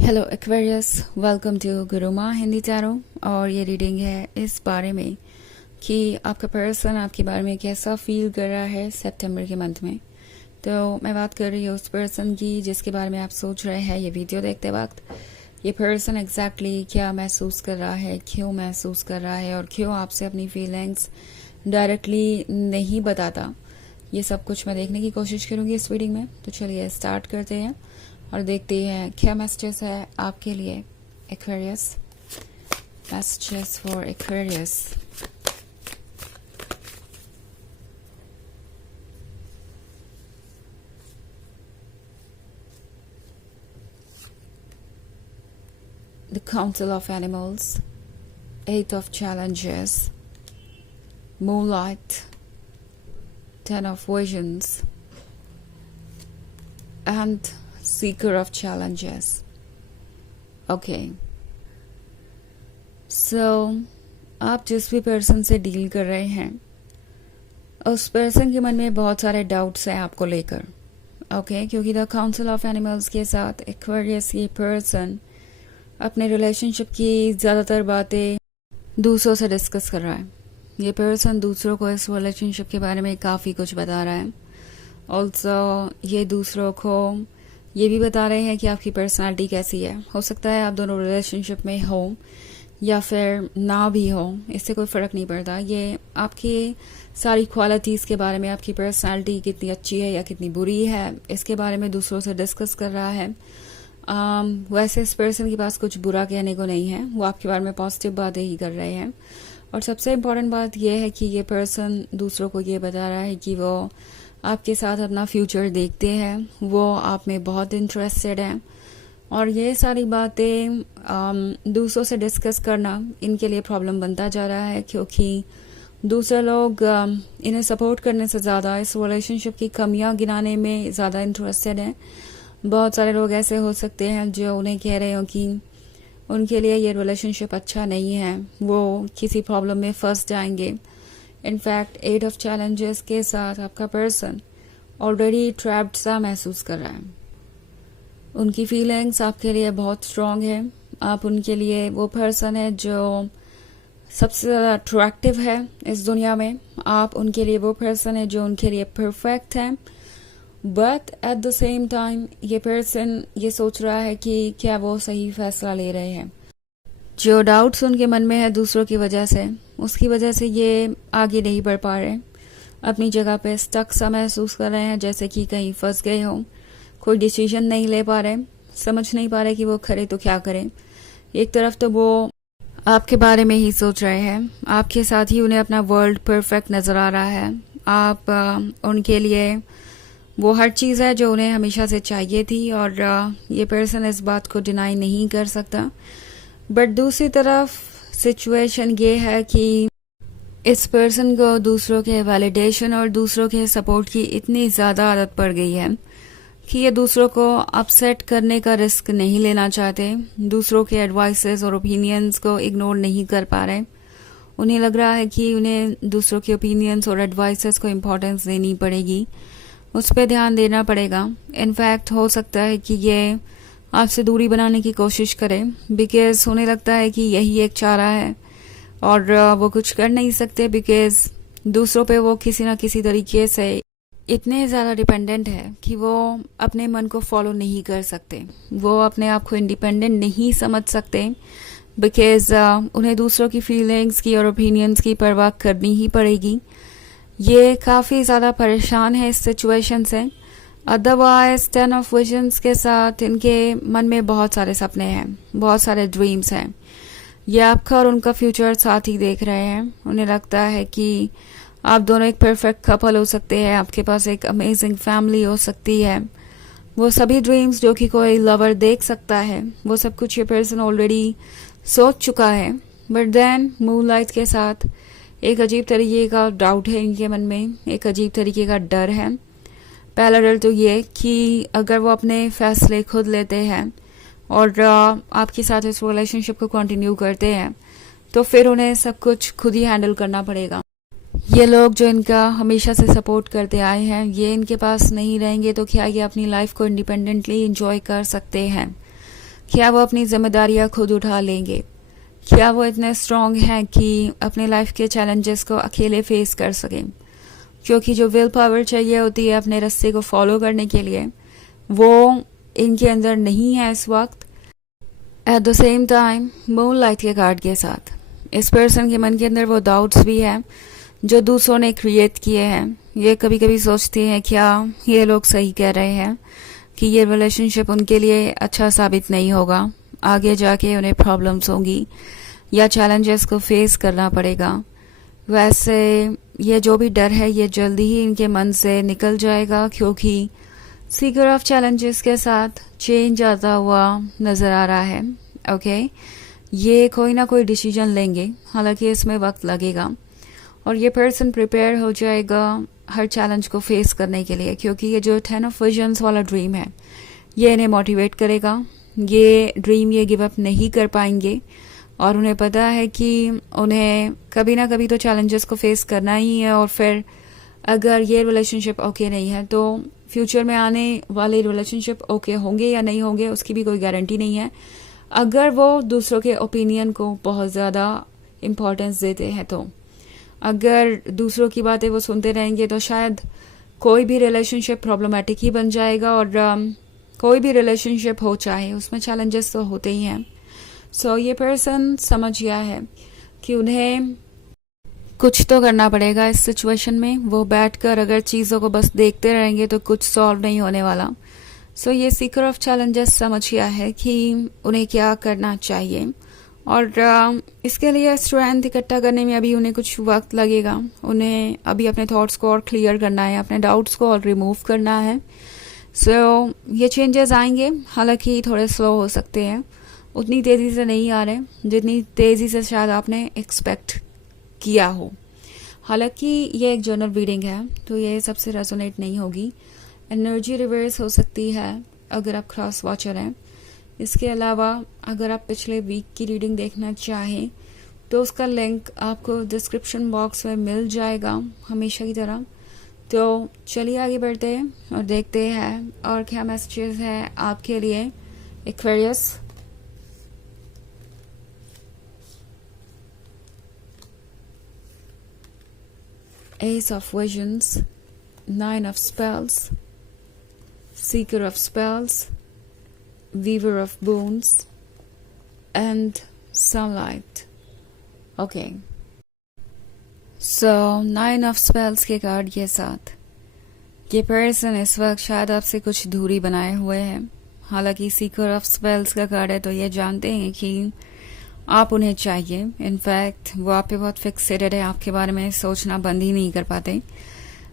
Hello Aquarius, welcome to Gurumaa Hindi tarot. और ये reading है इस बारे में कि आपका पर्सन आपके बारे में कैसा फील कर रहा है सितंबर के मंथ में। तो मैं बात कर रही हूँ उस पर्सन की जिसके बारे में आप सोच रहे हैं ये वीडियो देखते वक्त। ये पर्सन एग्जैक्टली क्या महसूस कर रहा है, क्यों महसूस कर रहा है और क्यों आपसे अपनी फीलिंग्स डायरेक्टली नहीं बताता, ये सब कुछ मैं देखने की कोशिश करूँगी इस रीडिंग में। तो चलिए स्टार्ट करते हैं और देखते हैं क्या मैसेजेस है आपके लिए Aquarius. Messages for Aquarius. The Council of Animals, Eight of Challenges, Moonlight, Ten of Visions, and Seeker of Challenges. Okay. So, आप जिस भी पर्सन से डील कर रहे हैं उस पर्सन के मन में बहुत सारे डाउट्स हैं आपको लेकर। ओके, क्योंकि द काउंसिल ऑफ एनिमल्स के साथ एक्वेरियस ये पर्सन अपने रिलेशनशिप की ज़्यादातर बातें दूसरों से डिस्कस कर रहा है। ये पर्सन दूसरों को इस रिलेशनशिप के बारे में काफ़ी कुछ बता रहा है। ऑल्सो ये दूसरों को ये भी बता रहे हैं कि आपकी पर्सनालिटी कैसी है। हो सकता है आप दोनों रिलेशनशिप में हो या फिर ना भी हो, इससे कोई फ़र्क नहीं पड़ता। ये आपकी सारी क्वालिटीज़ के बारे में, आपकी पर्सनालिटी कितनी अच्छी है या कितनी बुरी है, इसके बारे में दूसरों से डिस्कस कर रहा है। वैसे इस पर्सन के पास कुछ बुरा कहने को नहीं है, वो आपके बारे में पॉजिटिव बातें ही कर रहे हैं। और सबसे इम्पोर्टेंट बात यह है कि ये पर्सन दूसरों को ये बता रहा है कि वो आपके साथ अपना फ्यूचर देखते हैं, वो आप में बहुत इंटरेस्टेड हैं। और ये सारी बातें दूसरों से डिस्कस करना इनके लिए प्रॉब्लम बनता जा रहा है, क्योंकि दूसरे लोग इन्हें सपोर्ट करने से ज़्यादा इस रिलेशनशिप की कमियां गिनाने में ज़्यादा इंटरेस्टेड हैं। बहुत सारे लोग ऐसे हो सकते हैं जो उन्हें कह रहे हो कि उनके लिए ये रिलेशनशिप अच्छा नहीं है, वो किसी प्रॉब्लम में फंस जाएंगे। इनफैक्ट एट ऑफ चैलेंजेस के साथ आपका पर्सन ऑलरेडी ट्रैप्ड सा महसूस कर रहा है। उनकी फीलिंग्स आपके लिए बहुत स्ट्रांग है। आप उनके लिए वो पर्सन है जो सबसे ज़्यादा अट्रैक्टिव है इस दुनिया में। आप उनके लिए वो पर्सन है जो उनके लिए परफेक्ट है। But at the same time ये पर्सन ये सोच रहा है कि क्या वो सही फैसला ले रहे हैं। जो डाउट्स उनके मन में है दूसरों की वजह से, उसकी वजह से ये आगे नहीं बढ़ पा रहे, अपनी जगह पे स्टक सा महसूस कर रहे हैं, जैसे कि कहीं फंस गए हों। कोई डिसीजन नहीं ले पा रहे, समझ नहीं पा रहे कि वो करे तो क्या करें। एक तरफ तो वो आपके बारे में ही सोच रहे हैं, आपके साथ ही उन्हें अपना वर्ल्ड परफेक्ट नज़र आ रहा है। आप उनके लिए वो हर चीज़ है जो उन्हें हमेशा से चाहिए थी, और ये पर्सन इस बात को डिनाई नहीं कर सकता। बट दूसरी तरफ सिचुएशन ये है कि इस पर्सन को दूसरों के वैलिडेशन और दूसरों के सपोर्ट की इतनी ज़्यादा आदत पड़ गई है कि ये दूसरों को अपसेट करने का रिस्क नहीं लेना चाहते, दूसरों के एडवाइसेस और ओपिनियंस को इग्नोर नहीं कर पा रहे। उन्हें लग रहा है कि उन्हें दूसरों के ओपिनियंस और एडवाइसेस को इम्पोर्टेंस देनी पड़ेगी, उस पर ध्यान देना पड़ेगा। इनफैक्ट हो सकता है कि ये आपसे दूरी बनाने की कोशिश करें, बिकॉज उन्हें लगता है कि यही एक चारा है और वो कुछ कर नहीं सकते, बिकॉज दूसरों पे वो किसी ना किसी तरीके से इतने ज़्यादा डिपेंडेंट है कि वो अपने मन को फॉलो नहीं कर सकते, वो अपने आप को इंडिपेंडेंट नहीं समझ सकते, बिकॉज उन्हें दूसरों की फीलिंग्स की और ओपिनियंस की परवाह करनी ही पड़ेगी। ये काफ़ी ज़्यादा परेशान है इस सिचुएशन से। अदरवाइज टेन ऑफ विजन्स के साथ इनके मन में बहुत सारे सपने हैं, बहुत सारे ड्रीम्स हैं। ये आपका और उनका फ्यूचर साथ ही देख रहे हैं। उन्हें लगता है कि आप दोनों एक परफेक्ट कपल हो सकते हैं, आपके पास एक अमेजिंग फैमिली हो सकती है। वो सभी ड्रीम्स जो कि कोई लवर देख सकता है, वो सब कुछ ये पर्सन ऑलरेडी सोच चुका है। बट देन मूनलाइट के साथ एक अजीब तरीके का डाउट है इनके मन में, एक अजीब तरीके का डर है। पहला डर तो ये कि अगर वो अपने फैसले खुद लेते हैं और आपके साथ इस रिलेशनशिप को कंटिन्यू करते हैं, तो फिर उन्हें सब कुछ खुद ही हैंडल करना पड़ेगा। ये लोग जो इनका हमेशा से सपोर्ट करते आए हैं, ये इनके पास नहीं रहेंगे तो क्या ये अपनी लाइफ को इंडिपेंडेंटली एंजॉय कर सकते हैं? क्या वो अपनी जिम्मेदारियां खुद उठा लेंगे? क्या वो इतने स्ट्रांग हैं कि अपने लाइफ के चैलेंजेस को अकेले फेस कर सकें? क्योंकि जो विल पावर चाहिए होती है अपने रास्ते को फॉलो करने के लिए, वो इनके अंदर नहीं है इस वक्त। At the same time moon light के कार्ड के साथ इस पर्सन के मन के अंदर वो डाउट्स भी हैं जो दूसरों ने क्रिएट किए हैं। ये कभी कभी सोचते हैं क्या ये लोग सही कह रहे हैं कि ये रिलेशनशिप उनके लिए अच्छा साबित नहीं होगा, आगे जाके उन्हें प्रॉब्लम्स होंगी या चैलेंजेस को फेस करना पड़ेगा। वैसे ये जो भी डर है ये जल्दी ही इनके मन से निकल जाएगा, क्योंकि सीकर ऑफ चैलेंजेस के साथ चेंज आता हुआ नज़र आ रहा है। ओके, ये कोई ना कोई डिसीजन लेंगे, हालांकि इसमें वक्त लगेगा और ये पर्सन प्रिपेयर हो जाएगा हर चैलेंज को फेस करने के लिए, क्योंकि ये जो 10 ऑफ विजन्स वाला ड्रीम है ये इन्हें मोटिवेट करेगा। ये ड्रीम ये गिव अप नहीं कर पाएंगे और उन्हें पता है कि उन्हें कभी ना कभी तो चैलेंजेस को फेस करना ही है, और फिर अगर ये रिलेशनशिप ओके नहीं है तो फ्यूचर में आने वाले रिलेशनशिप ओके होंगे या नहीं होंगे उसकी भी कोई गारंटी नहीं है। अगर वो दूसरों के ओपिनियन को बहुत ज़्यादा इम्पोर्टेंस देते हैं तो अगर दूसरों की बातें वो सुनते रहेंगे तो शायद कोई भी रिलेशनशिप प्रॉब्लमेटिक ही बन जाएगा, और कोई भी रिलेशनशिप हो चाहे उसमें चैलेंजेस तो होते ही हैं। सो ये पर्सन समझ गया है कि उन्हें कुछ तो करना पड़ेगा इस सिचुएशन में। वो बैठकर अगर चीज़ों को बस देखते रहेंगे तो कुछ सॉल्व नहीं होने वाला। सो ये सीकर ऑफ चैलेंजेस समझ गया है कि उन्हें क्या करना चाहिए, और इसके लिए स्ट्रेंथ इकट्ठा करने में अभी उन्हें कुछ वक्त लगेगा। उन्हें अभी अपने थॉट्स को और क्लियर करना है, अपने डाउट्स को और रिमूव करना है। सो ये चेंजेस आएंगे, हालांकि थोड़े स्लो हो सकते हैं, उतनी तेज़ी से नहीं आ रहे जितनी तेज़ी से शायद आपने एक्सपेक्ट किया हो। हालांकि ये एक जर्नल रीडिंग है तो ये सबसे रेजोनेट नहीं होगी, एनर्जी रिवर्स हो सकती है अगर आप क्रॉस वॉचर हैं। इसके अलावा अगर आप पिछले वीक की रीडिंग देखना चाहें तो उसका लिंक आपको डिस्क्रिप्शन बॉक्स में मिल जाएगा हमेशा की तरह। तो चलिए आगे बढ़ते हैं और देखते हैं और क्या मैसेजेस हैं आपके लिए Aquarius. Ace of Visions, 9 of Spells, Seeker of Spells, Weaver of Bones, and Sunlight. Okay. So 9 of Spells के कार्ड के साथ ये पर्सन इस वक्त शायद आपसे कुछ दूरी बनाए हुए हैं। हालांकि सीकर ऑफ स्पेल्स का कार्ड है तो ये जानते हैं कि आप उन्हें चाहिए। इनफैक्ट वो आप पे बहुत फिक्सेटेड है, आपके बारे में सोचना बंद ही नहीं कर पाते।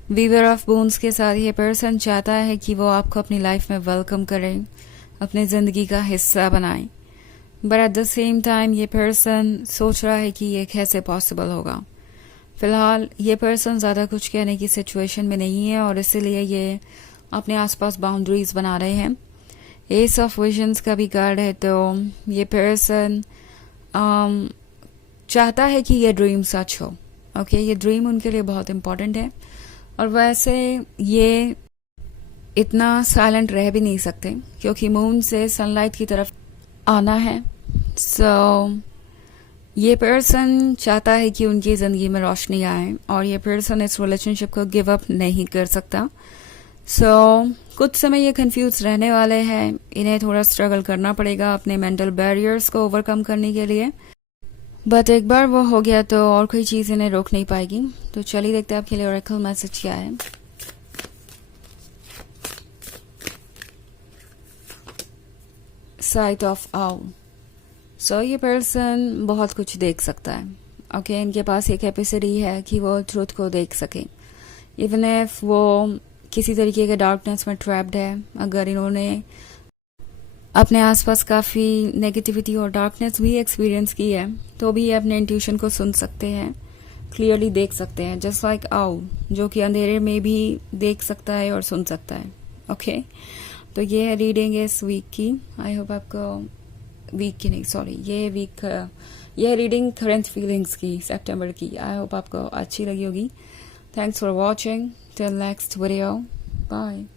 वीवर ऑफ बोन्स के साथ ये पर्सन चाहता है कि वो आपको अपनी लाइफ में वेलकम करे, अपनी ज़िंदगी का हिस्सा बनाए, but at the same time ये पर्सन सोच रहा है कि ये कैसे पॉसिबल होगा। फिलहाल ये पर्सन ज़्यादा कुछ कहने की सिचुएशन में नहीं है और इसीलिए ये अपने आसपास बाउंड्रीज बना रहे हैं। एस ऑफ विजन्स का भी कार्ड है तो ये पर्सन चाहता है कि ये ड्रीम सच हो। ओके, ये ड्रीम उनके लिए बहुत इम्पोर्टेंट है और वैसे ये इतना साइलेंट रह भी नहीं सकते क्योंकि मून से सनलाइट की तरफ आना है। सो ये पर्सन चाहता है कि उनकी ज़िंदगी में रोशनी आए और ये पर्सन इस रिलेशनशिप को गिव अप नहीं कर सकता। सो कुछ समय ये कंफ्यूज रहने वाले हैं, इन्हें थोड़ा स्ट्रगल करना पड़ेगा अपने मेंटल बैरियर्स को ओवरकम करने के लिए, बट एक बार वो हो गया तो और कोई चीज़ इन्हें रोक नहीं पाएगी। तो चलिए देखते हैं आपके लिए ओरेकल मैसेज क्या है। साइट ऑफ आउ। सो ये पर्सन बहुत कुछ देख सकता है। ओके, इनके पास ये कैपेसिटी है कि वो ट्रुथ को देख सके, इवन इफ वो किसी तरीके के डार्कनेस में ट्रैप्ड है। अगर इन्होंने अपने आसपास काफ़ी नेगेटिविटी और डार्कनेस भी एक्सपीरियंस की है तो भी ये अपने इंट्यूशन को सुन सकते हैं, क्लियरली देख सकते हैं, जस्ट लाइक आउ जो कि अंधेरे में भी देख सकता है और सुन सकता है। ओके, तो ये है रीडिंग इस वीक की। आई होप आपको वीक की नहीं, सॉरी, ये रीडिंग करंट फीलिंग्स की सितंबर की। आई होप आपको अच्छी लगी होगी। Thanks for watching. Till next video. Bye.